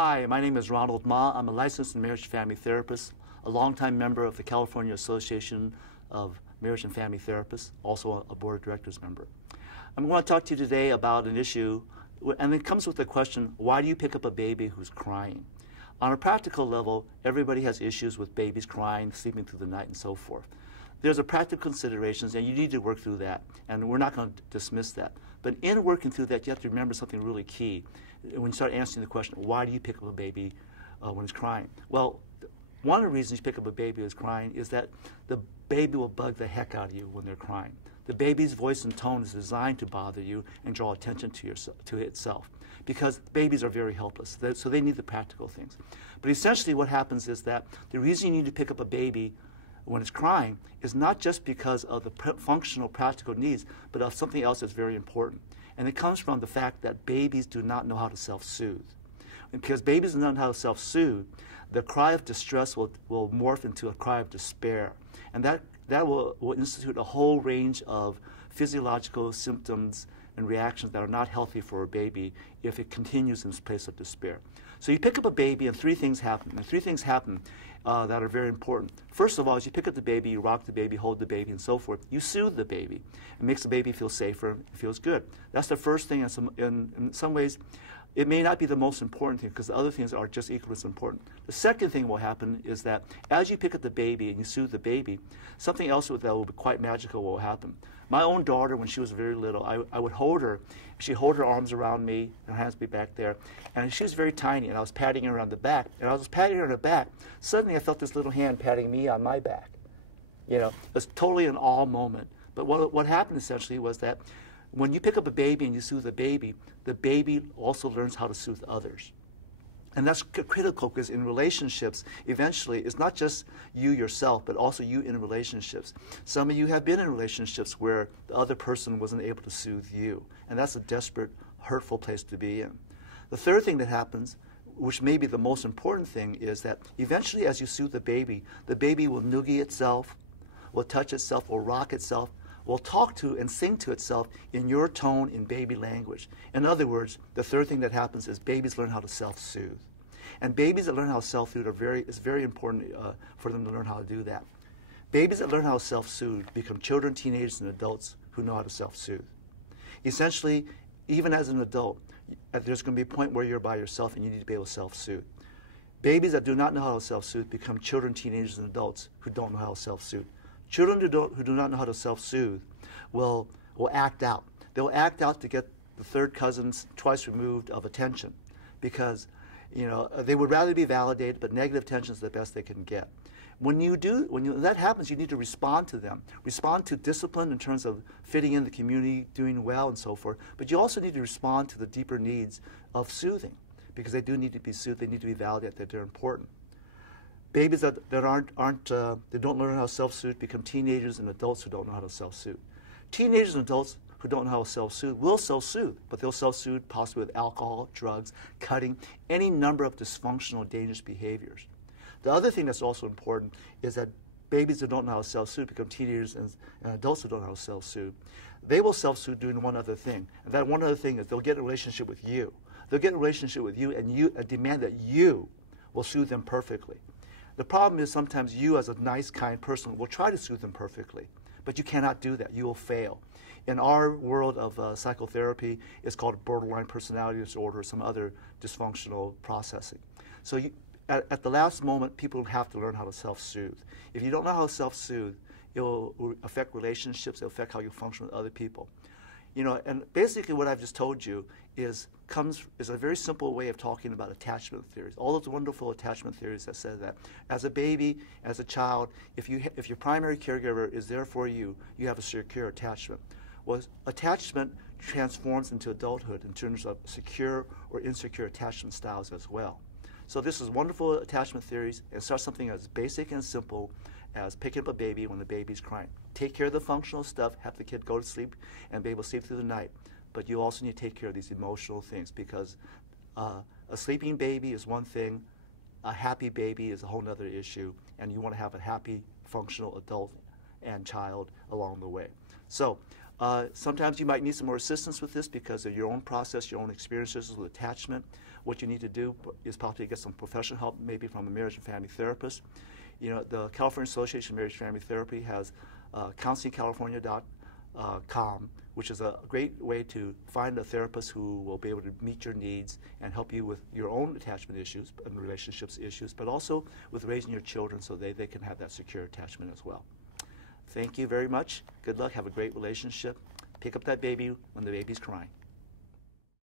Hi, my name is Ronald Ma. I'm a licensed marriage and family therapist, a longtime member of the California Association of Marriage and Family Therapists, also a board of directors member. I'm going to talk to you today about an issue, and it comes with the question, why do you pick up a baby who's crying? On a practical level, everybody has issues with babies crying, sleeping through the night, and so forth. There's a practical considerations, and you need to work through that, and we're not going to dismiss that. But in working through that, you have to remember something really key. When you start answering the question, why do you pick up a baby when it's crying? Well, one of the reasons you pick up a baby who's crying is that the baby will bug the heck out of you when they're crying. The baby's voice and tone is designed to bother you and draw attention to itself, because babies are very helpless, so they need the practical things. But essentially what happens is that the reason you need to pick up a baby when it's crying is not just because of the functional practical needs, but of something else that's very important. And it comes from the fact that babies do not know how to self-soothe. And because babies don't know how to self-soothe, the cry of distress will morph into a cry of despair. And that will institute a whole range of physiological symptoms and reactions that are not healthy for a baby if it continues in this place of despair. So you pick up a baby and three things happen. And three things happen that are very important. First of all, as you pick up the baby, you rock the baby, hold the baby, and so forth. You soothe the baby. It makes the baby feel safer and feels good. That's the first thing. In some ways, it may not be the most important thing because the other things are just equally as important. The second thing will happen is that as you pick up the baby and you soothe the baby, something else that will be quite magical will happen. My own daughter, when she was very little, I would hold her. She'd hold her arms around me, and her hands would be back there. And she was very tiny, and I was patting her on the back. And I was patting her on the back. Suddenly, I felt this little hand patting me on my back. You know, it was totally an awe moment. But what happened essentially was that when you pick up a baby and you soothe the baby also learns how to soothe others. And that's critical because in relationships, eventually, it's not just you yourself, but also you in relationships. Some of you have been in relationships where the other person wasn't able to soothe you. And that's a desperate, hurtful place to be in. The third thing that happens, which may be the most important thing, is that eventually as you soothe the baby will noogie itself, will touch itself, will rock itself, will talk to and sing to itself in your tone in baby language. In other words, the third thing that happens is babies learn how to self-soothe. And babies that learn how to self-soothe it's very important for them to learn how to do that. Babies that learn how to self-soothe become children, teenagers, and adults who know how to self-soothe. Essentially, even as an adult, there's going to be a point where you're by yourself and you need to be able to self-soothe. Babies that do not know how to self-soothe become children, teenagers, and adults who don't know how to self-soothe. Children who do not know how to self-soothe will act out. They'll act out to get the third cousins twice removed of attention because they would rather be validated, but negative attention is the best they can get. When that happens, you need to respond to them. Respond to discipline in terms of fitting in the community, doing well, and so forth. But you also need to respond to the deeper needs of soothing because they do need to be soothed. They need to be validated that they're important. Babies that don't learn how to self-soothe become teenagers and adults who don't know how to self-soothe. Teenagers and adults who don't know how to self-soothe will self-soothe, but they'll self-soothe possibly with alcohol, drugs, cutting, any number of dysfunctional, dangerous behaviors. The other thing that's also important is that babies that don't know how to self-soothe become teenagers and adults who don't know how to self-soothe. They will self-soothe doing one other thing, and that one other thing is they'll get in a relationship with you. They'll get in a relationship with you and demand that you will soothe them perfectly. The problem is sometimes you, as a nice, kind person, will try to soothe them perfectly, but you cannot do that. You will fail. In our world of psychotherapy, it's called borderline personality disorder or some other dysfunctional processing. So at the last moment, people have to learn how to self-soothe. If you don't know how to self-soothe, it will affect relationships. It will affect how you function with other people. And basically what I've just told you is a very simple way of talking about attachment theories. All those wonderful attachment theories that say that as a baby, as a child, if your primary caregiver is there for you, you have a secure attachment. Well, attachment transforms into adulthood in terms of secure or insecure attachment styles as well. So this is wonderful attachment theories, and start something as basic and simple as picking up a baby when the baby's crying. Take care of the functional stuff, have the kid go to sleep, and be able to sleep through the night. But you also need to take care of these emotional things because a sleeping baby is one thing, a happy baby is a whole other issue, and you want to have a happy, functional adult and child along the way. So Sometimes you might need some more assistance with this because of your own process, your own experiences with attachment. What you need to do is probably get some professional help, maybe from a marriage and family therapist. You know, the California Association of Marriage and Family Therapy has counselingcalifornia.com, which is a great way to find a therapist who will be able to meet your needs and help you with your own attachment issues and relationships issues, but also with raising your children so they can have that secure attachment as well. Thank you very much. Good luck. Have a great relationship. Pick up that baby when the baby's crying.